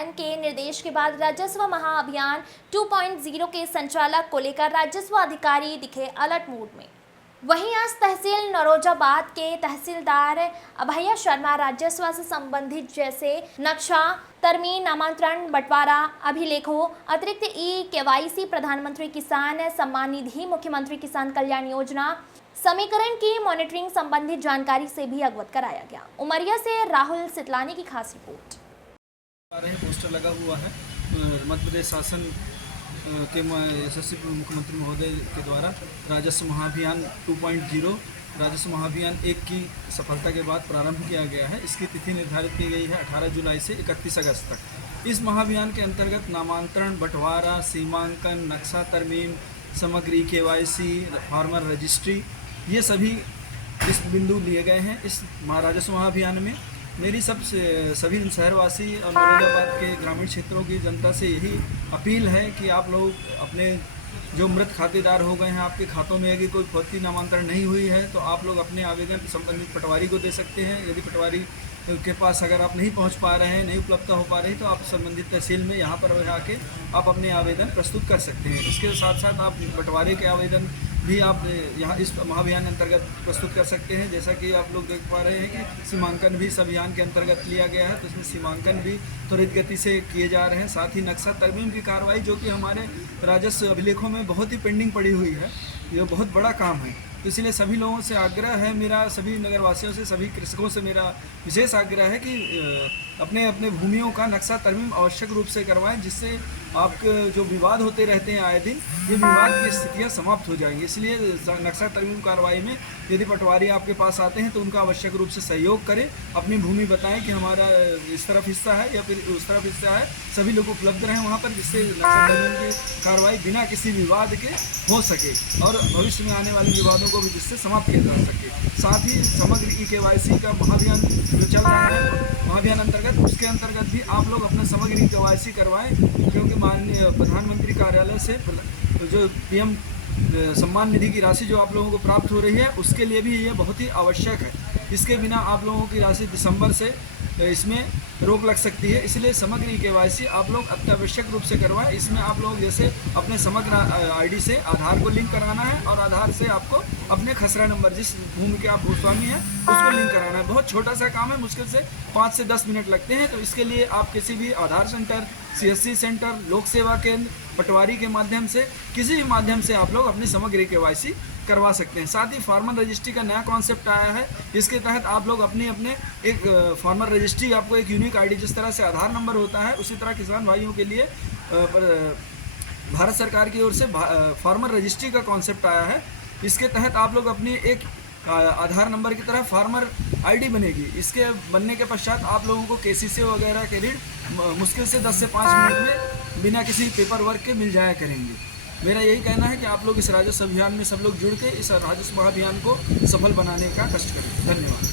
कार्यालय के निर्देश के बाद राजस्व महाअभियान 2.0 के संचालक को लेकर राजस्व अधिकारी दिखे अलर्ट मोड में। वहीं आज तहसील नौरोजाबाद के तहसीलदार अभय शर्मा राजस्व से संबंधित जैसे नक्शा, तरमीम, नामांतरण, बंटवारा, अभिलेखों, अतिरिक्त KYC, प्रधानमंत्री किसान सम्मान निधि, मुख्यमंत्री किसान कल्याण योजना, समीकरण की मॉनिटरिंग संबंधित जानकारी से भी अवगत कराया गया। उमरिया से राहुल सितलानी की खास रिपोर्ट। पोस्टर लगा हुआ है मध्य प्रदेश शासन के यशस्वी मुख्यमंत्री महोदय के द्वारा राजस्व महाअभियान 2.0 राजस्व महाअभियान 1 की सफलता के बाद प्रारंभ किया गया है। इसकी तिथि निर्धारित की गई है 18 जुलाई से 31 अगस्त तक। इस महाअभियान के अंतर्गत नामांतरण, बंटवारा, सीमांकन, नक्शा, तरमीम, समग्री, KYC, फार्मर रजिस्ट्री, ये सभी इस बिंदु लिए गए हैं। इस राजस्व महाअभियान में मेरी सभी शहरवासी और नौरोजाबाद के ग्रामीण क्षेत्रों की जनता से यही अपील है कि आप लोग अपने जो मृत खातेदार हो गए हैं, आपके खातों में यदि कोई फौती नामांतरण नहीं हुई है तो आप लोग अपने आवेदन संबंधित पटवारी को दे सकते हैं। यदि पटवारी के पास अगर आप नहीं पहुंच पा रहे हैं, नहीं उपलब्धता हो पा रही, तो आप संबंधित तहसील में यहाँ पर आके आप अपने आवेदन प्रस्तुत कर सकते हैं। इसके साथ साथ आप बंटवारे के आवेदन भी आप यहाँ इस महाअभियान अंतर्गत प्रस्तुत कर सकते हैं। जैसा कि आप लोग देख पा रहे हैं कि सीमांकन भी इस अभियान के अंतर्गत लिया गया है, तो इसमें सीमांकन भी त्वरित गति से किए जा रहे हैं। साथ ही नक्शा तरमीम की कार्रवाई, जो कि हमारे राजस्व अभिलेखों में बहुत ही पेंडिंग पड़ी हुई है, ये बहुत बड़ा काम है। तो इसलिए सभी लोगों से आग्रह है मेरा, सभी नगरवासियों से, सभी कृषकों से मेरा विशेष आग्रह है कि अपने अपने भूमियों का नक्शा तरमीम आवश्यक रूप से करवाएं, जिससे आपके जो विवाद होते रहते हैं आए दिन, ये विवाद की स्थितियां समाप्त हो जाएंगी। इसलिए नक्शा तरमीम कार्रवाई में यदि पटवारी आपके पास आते हैं तो उनका आवश्यक रूप से सहयोग करें। अपनी भूमि बताएं कि हमारा इस तरफ हिस्सा है या फिर उस तरफ हिस्सा है, सभी लोग उपलब्ध रहें वहाँ पर, जिससे नक्शा तरमीम की कार्रवाई बिना किसी विवाद के हो सके और भविष्य में आने वाले विवादों को भी जिससे समाप्त किया जा सके। साथ ही समग्र KYC का महाअभियान जो चल रहा है, महाअभियान अंतर्गत, उसके अंतर्गत भी आप लोग अपना समग्र KYC करवाएं, क्योंकि माननीय प्रधानमंत्री कार्यालय से जो PM सम्मान निधि की राशि जो आप लोगों को प्राप्त हो रही है, उसके लिए भी ये बहुत ही आवश्यक है। इसके बिना आप लोगों की राशि दिसंबर से इसमें रोक लग सकती है। इसलिए समग्र KYC आप लोग अत्यावश्यक रूप से करवाएं। इसमें आप लोग जैसे अपने समग्र ID से आधार को लिंक कराना है और आधार से आपको अपने खसरा नंबर, जिस भूमि के आप भूस्वामी हैं, उसको लिंक कराना है। बहुत छोटा सा काम है, मुश्किल से 5 से 10 मिनट लगते हैं। तो इसके लिए आप किसी भी आधार सेंटर, CSC सेंटर, लोक सेवा केंद्र, पटवारी के माध्यम से, किसी भी माध्यम से आप लोग अपनी समग्र KYC करवा सकते हैं। साथ ही फार्मर रजिस्ट्री का नया कॉन्सेप्ट आया है। इसके तहत आप लोग अपने एक फार्मर रजिस्ट्री, आपको एक यूनिक ID, जिस तरह से आधार नंबर होता है, उसी तरह किसान भाइयों के लिए भारत सरकार की ओर से फार्मर रजिस्ट्री का कॉन्सेप्ट आया है। इसके तहत आप लोग अपनी एक आधार नंबर की तरह फार्मर ID बनेगी। इसके बनने के पश्चात आप लोगों को KCC वगैरह के ऋण मुश्किल से 10 से 5 मिनट में बिना किसी पेपर वर्क के मिल जाया करेंगे। मेरा यही कहना है कि आप लोग इस राजस्व अभियान में सब लोग जुड़ के इस राजस्व महाअभियान को सफल बनाने का कष्ट करें। धन्यवाद।